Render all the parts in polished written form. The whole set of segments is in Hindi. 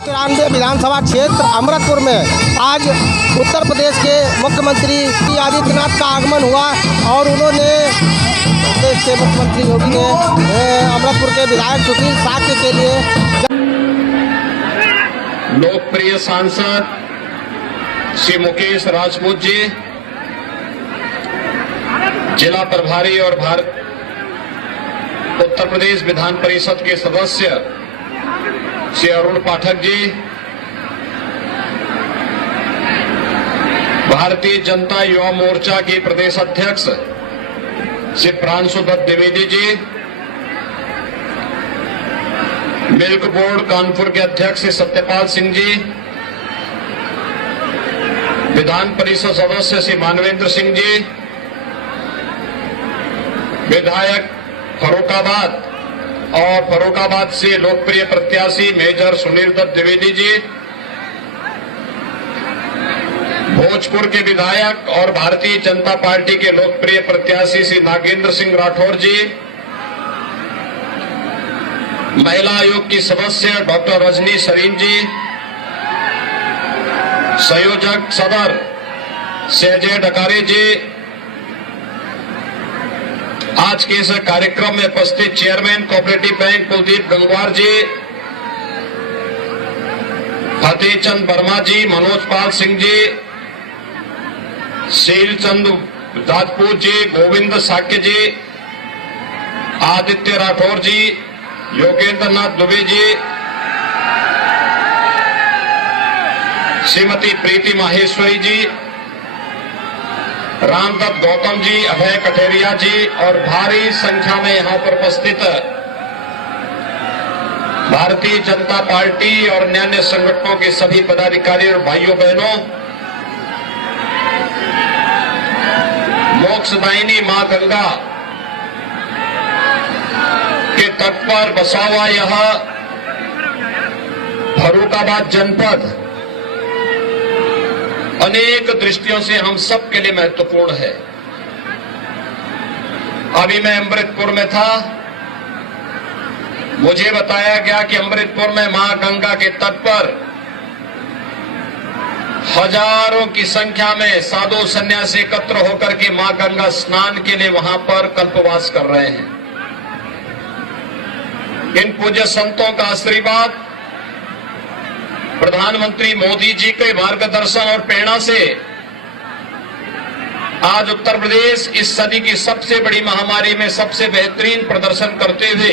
93 विधानसभा क्षेत्र अमृतपुर में आज उत्तर प्रदेश के मुख्यमंत्री योगी आदित्यनाथ का आगमन हुआ और उन्होंने प्रदेश के मुख्यमंत्री योगी ने अमृतपुर के विधायक सुशील साक्य के लिए लोकप्रिय सांसद श्री मुकेश राजपूत जी, जिला प्रभारी और उत्तर प्रदेश विधान परिषद के सदस्य श्री अरुण पाठक जी, भारतीय जनता युवा मोर्चा के प्रदेश अध्यक्ष श्री प्रांशु दत्त द्विवेदी जी, मिल्क बोर्ड कानपुर के अध्यक्ष श्री सत्यपाल सिंह जी, विधान परिषद सदस्य श्री मानवेंद्र सिंह जी, विधायक फर्रुखाबाद और फर्रुखाबाद से लोकप्रिय प्रत्याशी मेजर सुनील दत्त द्विवेदी जी, भोजपुर के विधायक और भारतीय जनता पार्टी के लोकप्रिय प्रत्याशी श्री नागेंद्र सिंह राठौर जी, महिला आयोग की सदस्य डॉक्टर रजनी सरीन जी, संयोजक सदर अजय डकारे जी, आज के इस कार्यक्रम में उपस्थित chairman cooperative bank Kuldeep Gangwar ji, Fateh Chand Verma ji, Manoj Pal Singh ji, Sheel Chand Rajput ji, Govind Shakya जी, आदित्य राठौर जी, योगेंद्र नाथ दुबे जी, श्रीमती प्रीति माहेश्वरी जी, रामदत्त गौतम जी, अभय कठेरिया जी और भारी संख्या में यहां पर उपस्थित भारतीय जनता पार्टी और अन्य संगठनों के सभी पदाधिकारी और भाइयों बहनों, मोक्षदायिनी मां गंगा के तट पर बसा हुआ यह फर्रुखाबाद जनपद अनेक दृष्टियों से हम सब के लिए महत्वपूर्ण है। अभी मैं अमृतपुर में था, मुझे बताया गया कि अमृतपुर में मां गंगा के तट पर हजारों की संख्या में साधु सन्यासी एकत्र होकर के मां गंगा स्नान के लिए वहां पर कल्पवास कर रहे हैं। इन पूज्य संतों का आशीर्वाद, प्रधानमंत्री मोदी जी के मार्गदर्शन और प्रेरणा से आज उत्तर प्रदेश इस सदी की सबसे बड़ी महामारी में सबसे बेहतरीन प्रदर्शन करते हुए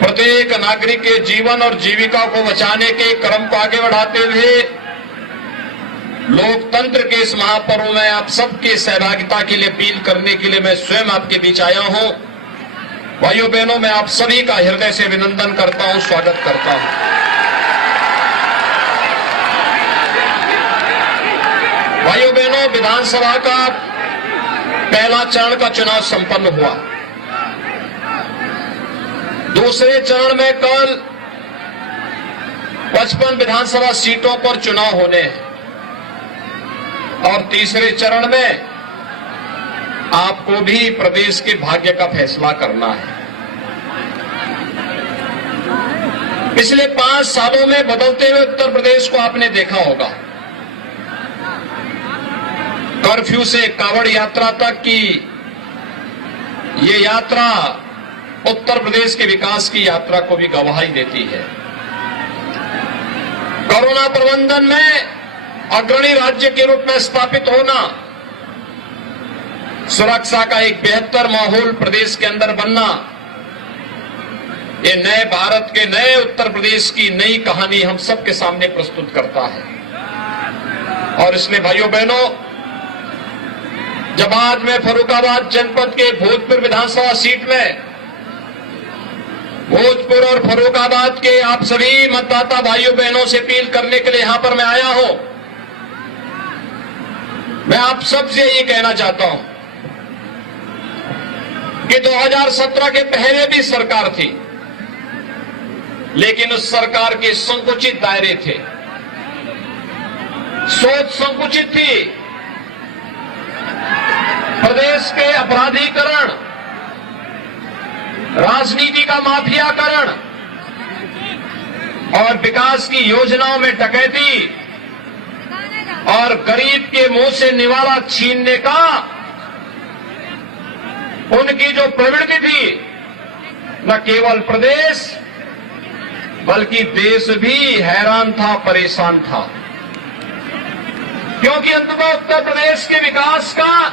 प्रत्येक नागरिक के जीवन और जीविका को बचाने के क्रम को आगे बढ़ाते हुए लोकतंत्र के इस महापर्व में आप सबकी सहभागिता के लिए अपील करने के लिए मैं स्वयं आपके बीच आया हूं। भाइयों बहनों, मैं आप सभी का हृदय से अभिनंदन करता हूं, स्वागत करता हूं। भाइयों बहनों, विधानसभा का पहला चरण का चुनाव संपन्न हुआ। दूसरे चरण में कल 55 विधानसभा सीटों पर चुनाव होने हैं और तीसरे चरण में आपको भी प्रदेश के भाग्य का फैसला करना है। पिछले 5 सालों में बदलते हुए उत्तर प्रदेश को आपने देखा होगा। कर्फ्यू से कावड़ यात्रा तक की ये यात्रा उत्तर प्रदेश के विकास की यात्रा को भी गवाही देती है। कोरोना प्रबंधन में अग्रणी राज्य के रूप में स्थापित होना, सुरक्षा का एक बेहतर माहौल प्रदेश के अंदर बनना, ये नए भारत के नए उत्तर प्रदेश की नई कहानी हम सबके सामने प्रस्तुत करता है। और इसलिए भाइयों बहनों, जब आज मैं फर्रुखाबाद जनपद के भोजपुर विधानसभा सीट में भोजपुर और फर्रुखाबाद के आप सभी मतदाता भाइयों बहनों से अपील करने के लिए यहां पर मैं आया हूं, मैं आप सबसे ये कहना चाहता हूं कि 2017 के पहले भी सरकार थी, लेकिन उस सरकार के संकुचित दायरे थे, सोच संकुचित थी। प्रदेश के अपराधीकरण, राजनीति का माफियाकरण, और विकास की योजनाओं में डकैती और गरीब के मुंह से निवाला छीनने का उनकी जो प्रवृत्ति थी, न केवल प्रदेश बल्कि देश भी हैरान था, परेशान था। क्योंकि अंततः उत्तर प्रदेश के विकास का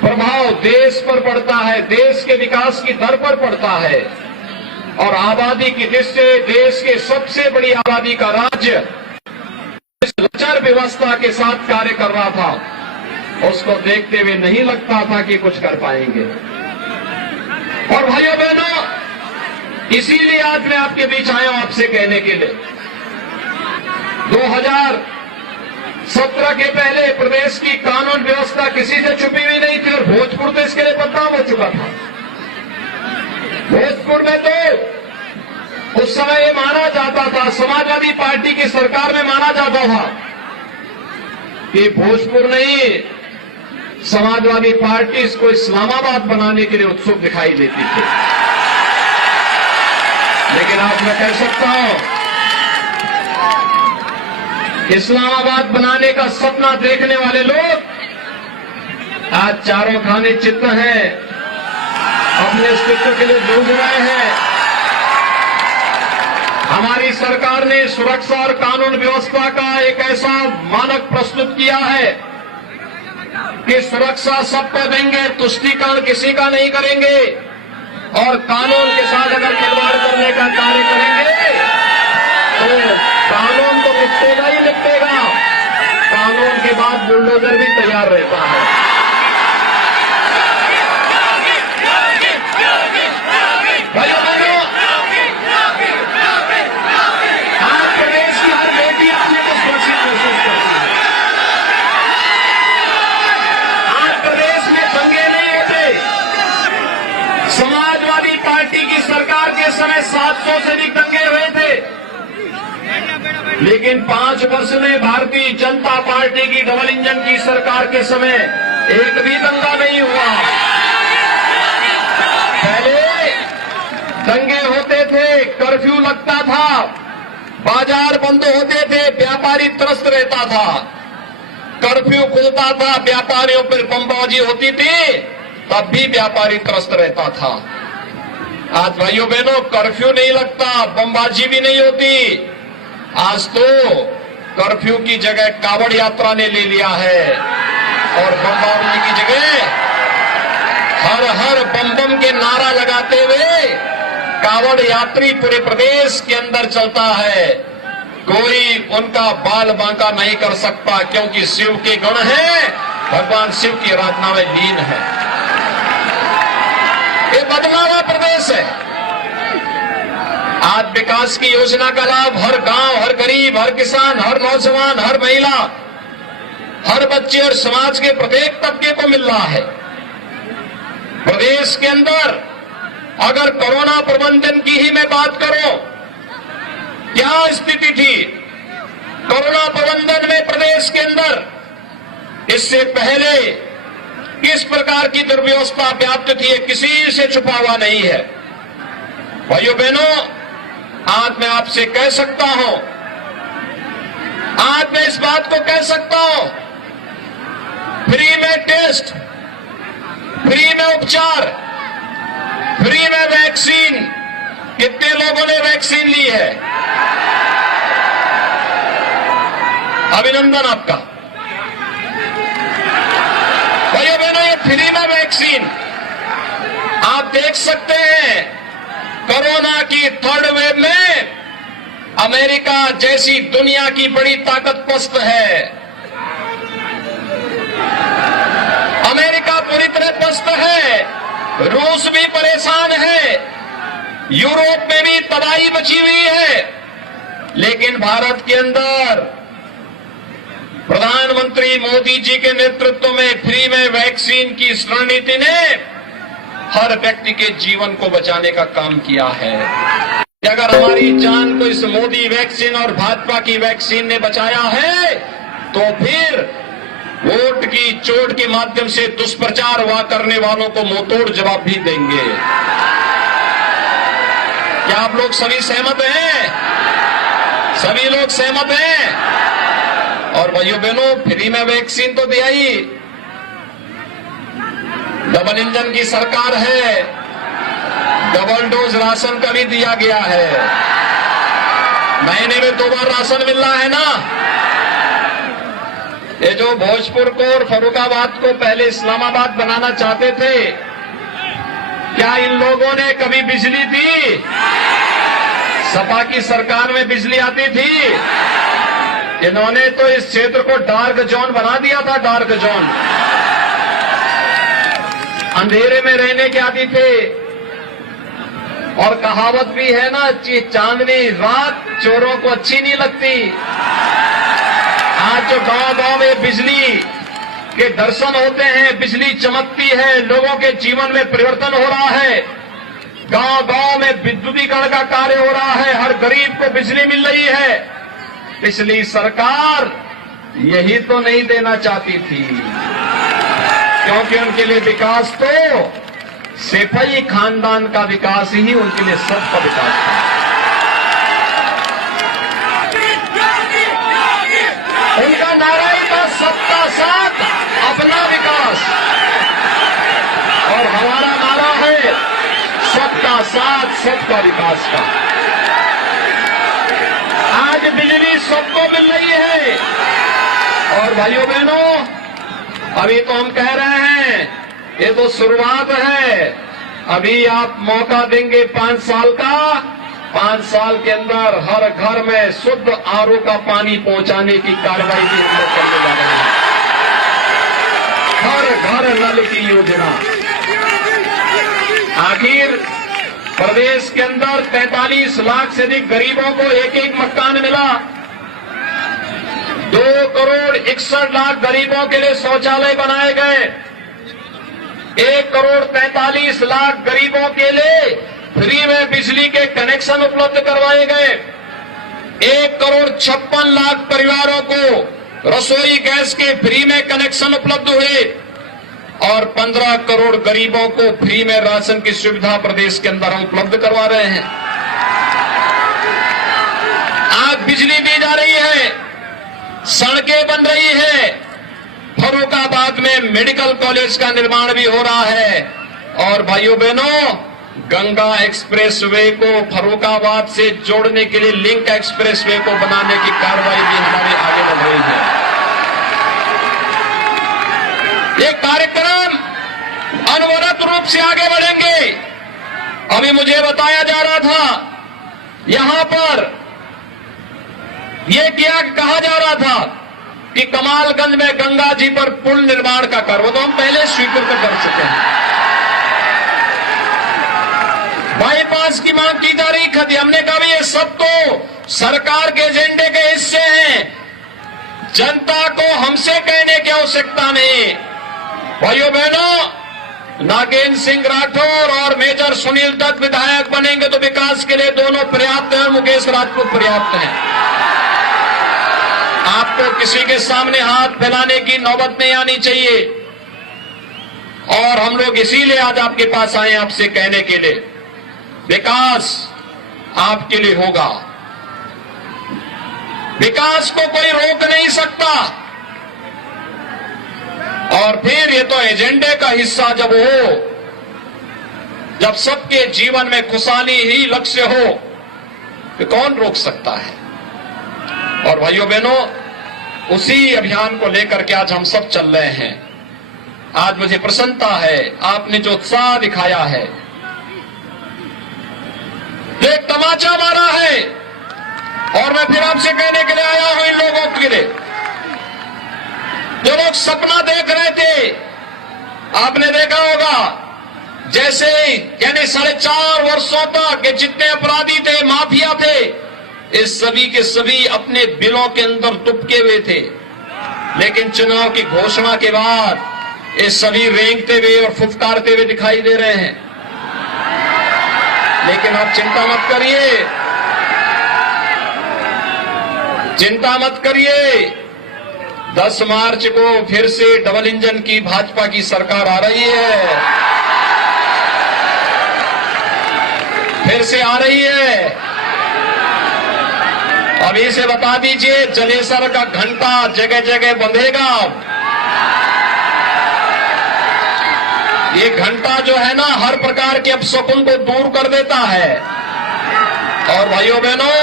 प्रभाव देश पर पड़ता है, देश के विकास की दर पर पड़ता है। और आबादी की दृष्टि से देश के सबसे बड़ी आबादी का राज्य इस लचर व्यवस्था के साथ कार्य कर रहा था, उसको देखते हुए नहीं लगता था कि कुछ कर पाएंगे। और भाइयों बहनों, इसीलिए आज मैं आपके बीच आया हूं आपसे कहने के लिए, 2017 के पहले प्रदेश की कानून व्यवस्था किसी से छुपी हुई नहीं थी और भोजपुर तो इसके लिए बदनाम हो चुका था। भोजपुर में तो उस समय ये माना जाता था, समाजवादी पार्टी की सरकार में माना जाता था कि भोजपुर नहीं, समाजवादी पार्टी इसको इस्लामाबाद बनाने के लिए उत्सुक दिखाई देती थी। लेकिन आज मैं कह सकता हूं, इस्लामाबाद बनाने का सपना देखने वाले लोग आज चारों खाने चित्त हैं, अपने अस्तित्व के लिए जूझ रहे हैं। हमारी सरकार ने सुरक्षा और कानून व्यवस्था का एक ऐसा मानक प्रस्तुत किया है कि सुरक्षा सबको देंगे, तुष्टीकरण किसी का नहीं करेंगे, और कानून के साथ अगर खिलवाड़ करने का कार्य करेंगे तो कानून तो निपटेगा ही निपटेगा, कानून के बाद बुलडोजर भी तैयार रहता है। भाइयों बहनों, आज प्रदेश की हर बेटी अपने को सुरक्षित महसूस करती है। आज प्रदेश में दंगे नहीं होते। समाजवादी पार्टी की सरकार के समय 700 से अधिक दंगे हुए थे, लेकिन 5 वर्ष में भारतीय जनता पार्टी की डबल इंजन की सरकार के समय एक भी दंगा नहीं हुआ। पहले दंगे होते थे, कर्फ्यू लगता था, बाजार बंद होते थे, व्यापारी त्रस्त रहता था, कर्फ्यू खुलता था, व्यापारियों पर बमबाजी होती थी, तब भी व्यापारी त्रस्त रहता था। आज भाइयों बहनों, कर्फ्यू नहीं लगता, बमबाजी भी नहीं होती। आज तो कर्फ्यू की जगह कावड़ यात्रा ने ले लिया है, और बमबाजी की जगह हर हर बम बम के नारा लगाते हुए कावड़ यात्री पूरे प्रदेश के अंदर चलता है। कोई उनका बाल बांका नहीं कर सकता, क्योंकि शिव के गण हैं, भगवान शिव की आराधना में लीन है। ये बदलावा प्रदेश है। आज विकास की योजना का लाभ हर गांव, हर गरीब, हर किसान, हर नौजवान, हर महिला, हर बच्चे और समाज के प्रत्येक तबके को मिल रहा है। प्रदेश के अंदर अगर कोरोना प्रबंधन की ही मैं बात करूं, क्या स्थिति थी कोरोना प्रबंधन में प्रदेश के अंदर, इससे पहले किस प्रकार की दुर्व्यवस्था व्याप्त थी, ये किसी से छुपा हुआ नहीं है। भाइयों बहनों, आज मैं आपसे कह सकता हूं, आज मैं इस बात को कह सकता हूं, फ्री में टेस्ट, फ्री में उपचार, फ्री में वैक्सीन। कितने लोगों ने वैक्सीन ली है? अभिनंदन आपका। भाइयों बहनों, ये फ्री में वैक्सीन आप देख सकते हैं। कोरोना की 3rd वेव में अमेरिका जैसी दुनिया की बड़ी ताकत पस्त है। अमेरिका पूरी तरह पस्त है, रूस भी परेशान है, यूरोप में भी तबाही मची हुई है, लेकिन भारत के अंदर प्रधानमंत्री मोदी जी के नेतृत्व में फ्री में वैक्सीन की इस रणनीति ने हर व्यक्ति के जीवन को बचाने का काम किया है। अगर हमारी जान को इस मोदी वैक्सीन और भाजपा की वैक्सीन ने बचाया है, तो फिर वोट की चोट के माध्यम से दुष्प्रचार करने वालों को मुंहतोड़ जवाब भी देंगे। क्या आप लोग सभी सहमत हैं? सभी लोग सहमत हैं? और भाइयों बहनों, फ्री में वैक्सीन तो दिया ही, डबल इंजन की सरकार है, डबल डोज राशन का भी दिया गया है, महीने में 2 बार राशन मिल रहा है ना। ये जो भोजपुर को और फर्रुखाबाद को पहले इस्लामाबाद बनाना चाहते थे, क्या इन लोगों ने कभी बिजली दी? सपा की सरकार में बिजली आती थी? इन्होंने तो इस क्षेत्र को डार्क जोन बना दिया था, डार्क जोन। अंधेरे में रहने के आदी थे। और कहावत भी है ना, चांदनी रात चोरों को अच्छी नहीं लगती। आज जो गांव-गांव में बिजली के दर्शन होते हैं, बिजली चमकती है, लोगों के जीवन में परिवर्तन हो रहा है, गांव-गांव में विद्युतीकरण का कार्य हो रहा है, हर गरीब को बिजली मिल रही है। पिछली सरकार यही तो नहीं देना चाहती थी, क्योंकि उनके लिए विकास तो सेफई खानदान का विकास ही उनके लिए सबका विकास था। उनका नारा ही था सबका साथ अपना विकास, और हमारा नारा है सबका साथ सबका विकास का। आज बिजली सबको मिल रही है। और भाइयों बहनों, अभी तो हम कह रहे हैं ये तो शुरुआत है, अभी आप मौका देंगे 5 साल का, 5 साल के अंदर हर घर में शुद्ध आरओ का पानी पहुंचाने की कार्रवाई भी हम लोग करने जा रहे हैं। हर घर नल की योजना। आखिर प्रदेश के अंदर 43 लाख से अधिक गरीबों को एक एक मकान मिला। 2 करोड़ 61 लाख गरीबों के लिए शौचालय बनाए गए। 1 करोड़ 43 लाख गरीबों के लिए फ्री में बिजली के कनेक्शन उपलब्ध करवाए गए। 1 करोड़ 56 लाख परिवारों को रसोई गैस के फ्री में कनेक्शन उपलब्ध हुए, और 15 करोड़ गरीबों को फ्री में राशन की सुविधा प्रदेश के अंदर हम उपलब्ध करवा रहे हैं। आज बिजली दी जा रही है, सड़कें बन रही है, फर्रुखाबाद में मेडिकल कॉलेज का निर्माण भी हो रहा है। और भाइयों बहनों, गंगा एक्सप्रेसवे को फर्रुखाबाद से जोड़ने के लिए लिंक एक्सप्रेसवे को बनाने की कार्रवाई भी हमारे आगे बढ़ रही है। ये कार्यक्रम अनवरत रूप से आगे बढ़ेंगे। अभी मुझे बताया जा रहा था, यहां पर यह क्या कहा जा रहा था कि कमालगंज में गंगा जी पर पुल निर्माण का कार्य, वो तो हम पहले स्वीकृत कर चुके हैं। बाईपास की मांग की जा रही थी, हमने कहा भी ये सब तो सरकार के एजेंडे के हिस्से हैं, जनता को हमसे कहने की आवश्यकता नहीं। भाइयों बहनों, नागेंद्र सिंह राठौर और मेजर सुनील दत्त विधायक बनेंगे तो विकास के लिए दोनों पर्याप्त हैं, मुकेश राजपूत पर्याप्त हैं। आपको किसी के सामने हाथ फैलाने की नौबत नहीं आनी चाहिए, और हम लोग इसीलिए आज आपके पास आए आपसे कहने के लिए, विकास आपके लिए होगा। विकास को कोई रोक नहीं सकता, और फिर ये तो एजेंडे का हिस्सा जब हो, जब सबके जीवन में खुशहाली ही लक्ष्य हो, तो कौन रोक सकता है। और भाइयों बहनों, उसी अभियान को लेकर के आज हम सब चल रहे हैं। आज मुझे प्रसन्नता है, आपने जो उत्साह दिखाया है, एक तमाचा मारा है, और मैं फिर आपसे कहने के लिए आया हूं इन लोगों के लिए जो लोग सपना देख रहे थे। आपने देखा होगा, जैसे यानी 4.5 वर्षों तक जितने अपराधी थे, माफिया थे, इस सभी के सभी अपने बिलों के अंदर दुबके हुए थे। लेकिन चुनाव की घोषणा के बाद ये सभी रेंगते हुए और फुफकारते हुए दिखाई दे रहे हैं। लेकिन आप चिंता मत करिए, चिंता मत करिए। 10 मार्च को फिर से डबल इंजन की भाजपा की सरकार आ रही है। फिर से आ रही है? अभी से बता दीजिए, जलेसर का घंटा जगह जगह बंधेगा। ये घंटा जो है ना, हर प्रकार के अपशकुन को दूर कर देता है। और भाइयों बहनों,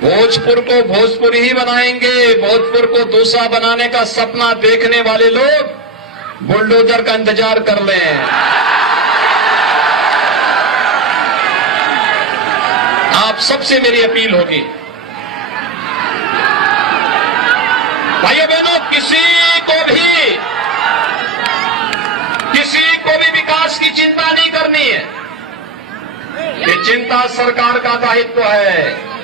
भोजपुर को भोजपुर ही बनाएंगे। भोजपुर को दूसरा बनाने का सपना देखने वाले लोग बुलडोजर का इंतजार कर लें। आप सबसे मेरी अपील होगी, भाइयों बहनों, किसी को भी विकास की चिंता नहीं करनी है। ये चिंता सरकार का दायित्व है।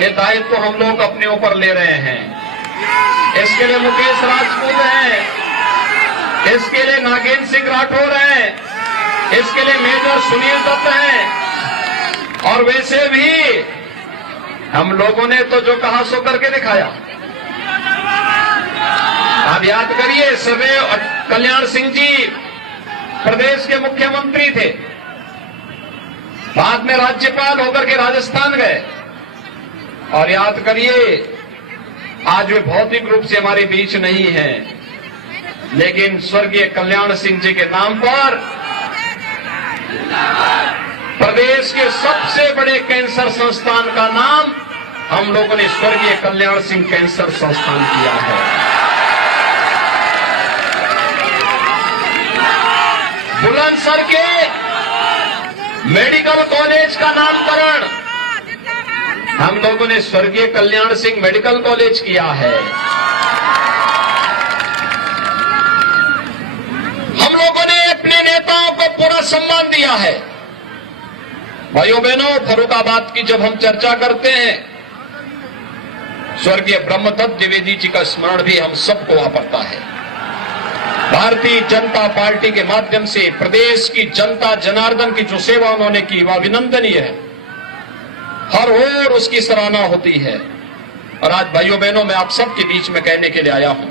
ये दायित्व हम लोग अपने ऊपर ले रहे हैं। इसके लिए मुकेश राजपूत हैं, इसके लिए नागेंद्र सिंह राठौर हैं, इसके लिए मेजर सुनील दत्त हैं। और वैसे भी हम लोगों ने तो जो कहा सो करके दिखाया। आप याद करिए, सर्वैव कल्याण सिंह जी प्रदेश के मुख्यमंत्री थे, बाद में राज्यपाल होकर के राजस्थान गए। और याद करिए, आज वे भौतिक रूप से हमारे बीच नहीं हैं, लेकिन स्वर्गीय कल्याण सिंह जी के नाम पर प्रदेश के सबसे बड़े कैंसर संस्थान का नाम हम लोगों ने स्वर्गीय कल्याण सिंह कैंसर संस्थान किया है। बुलंदशहर के मेडिकल कॉलेज का नामकरण हम लोगों ने स्वर्गीय कल्याण सिंह मेडिकल कॉलेज किया है। हम लोगों ने अपने नेताओं को पूरा सम्मान दिया है। भाइयों बहनों, फर्रुखाबाद की जब हम चर्चा करते हैं, स्वर्गीय ब्रह्मदत्त द्विवेदी जी का स्मरण भी हम सबको वहां पड़ता है। भारतीय जनता पार्टी के माध्यम से प्रदेश की जनता जनार्दन की जो सेवा उन्होंने की, वह अभिनंदनीय है। हर ओर उसकी सराहना होती है। और आज भाइयों बहनों, मैं आप सबके बीच में कहने के लिए आया हूं,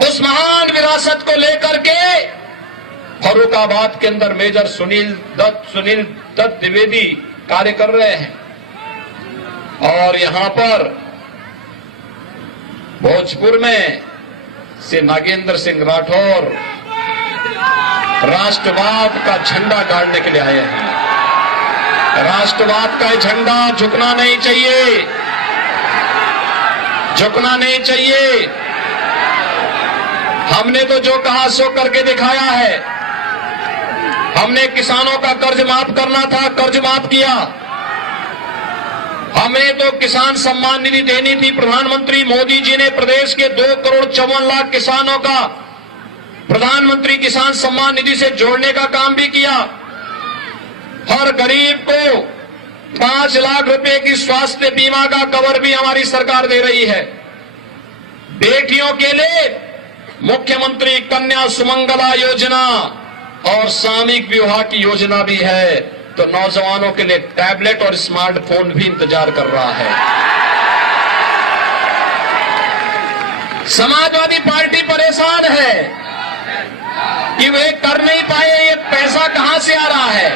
उस महान विरासत को लेकर के फर्रुखाबाद के अंदर मेजर सुनील दत्त द्विवेदी कार्य कर रहे हैं। और यहां पर भोजपुर में से नागेंद्र सिंह राठौर राष्ट्रवाद का झंडा गाड़ने के लिए आए हैं। राष्ट्रवाद का झंडा झुकना नहीं चाहिए, झुकना नहीं चाहिए। हमने तो जो कहा सो करके दिखाया है। हमने किसानों का कर्ज माफ करना था, कर्ज माफ किया। हमने तो किसान सम्मान निधि देनी थी। प्रधानमंत्री मोदी जी ने प्रदेश के 2,54,00,000 किसानों का प्रधानमंत्री किसान सम्मान निधि से जोड़ने का काम भी किया। हर गरीब को 5 लाख रुपए की स्वास्थ्य बीमा का कवर भी हमारी सरकार दे रही है। बेटियों के लिए मुख्यमंत्री कन्या सुमंगला योजना और सामूहिक विवाह की योजना भी है। तो नौजवानों के लिए टैबलेट और स्मार्टफोन भी इंतजार कर रहा है। समाजवादी पार्टी परेशान है कि वे कर नहीं पाए, ये पैसा कहां से आ रहा है।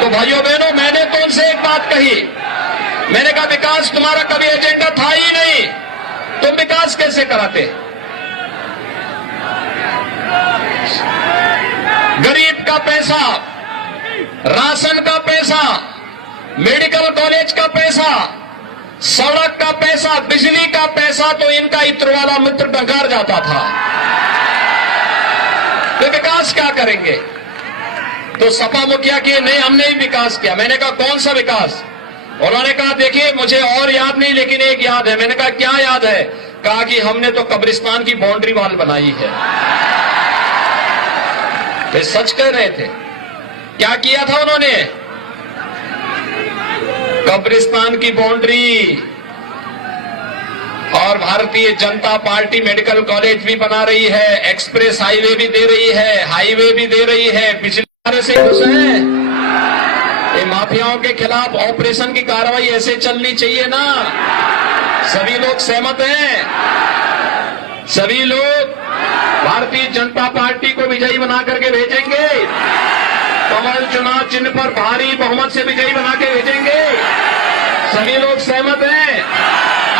तो भाइयों बहनों, मैंने तो उनसे एक बात कही, मैंने कहा विकास तुम्हारा कभी एजेंडा था ही नहीं, तुम विकास कैसे कराते। गरीब का पैसा, राशन का पैसा, मेडिकल कॉलेज का पैसा, सड़क का पैसा, बिजली का पैसा तो इनका इत्र वाला मित्र डकार जाता था। तो विकास क्या करेंगे। तो सपा मुखिया की नहीं, हमने ही विकास किया। मैंने कहा कौन सा विकास। उन्होंने कहा देखिए मुझे और याद नहीं, लेकिन एक याद है। मैंने कहा क्या याद है। कहा कि हमने तो कब्रिस्तान की बाउंड्री वॉल बनाई है। वे सच कह रहे थे। क्या किया था उन्होंने। कब्रिस्तान की बाउंड्री। और Bharatiya Janata party medical college भी बना रही है, एक्सप्रेस हाईवे भी दे रही है, हाईवे भी दे रही है। पिछले से खुश हैं। ये माफियाओं के खिलाफ ऑपरेशन की कार्रवाई ऐसे चलनी चाहिए ना। सभी लोग सहमत हैं। सभी लोग भारतीय जनता पार्टी को विजयी बना करके भेजेंगे। तो कमल चुनाव चिन्ह पर भारी बहुमत से विजयी बना के भेजेंगे। सभी लोग सहमत हैं?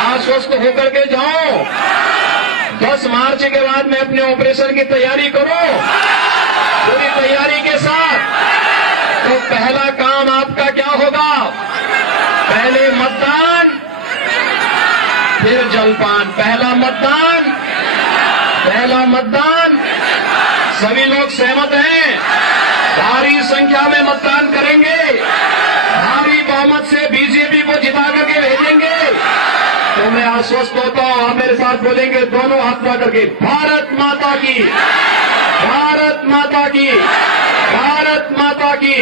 आश्वस्त होकर के जाओ। 10 मार्च के बाद में अपने ऑपरेशन की तैयारी करो पूरी तैयारी के साथ। तो पहला काम आपका क्या होगा? पहले मतदान, फिर जलपान। पहला मतदान। सभी लोग सहमत हैं? भारी संख्या में मतदान करेंगे, भारी बहुमत से बीजेपी को जिता करके भेजेंगे। तो मैं आश्वस्त होता हूं, आप मेरे साथ बोलेंगे दोनों हाथ उठा करके, भारत माता की, भारत माता की, भारत माता की।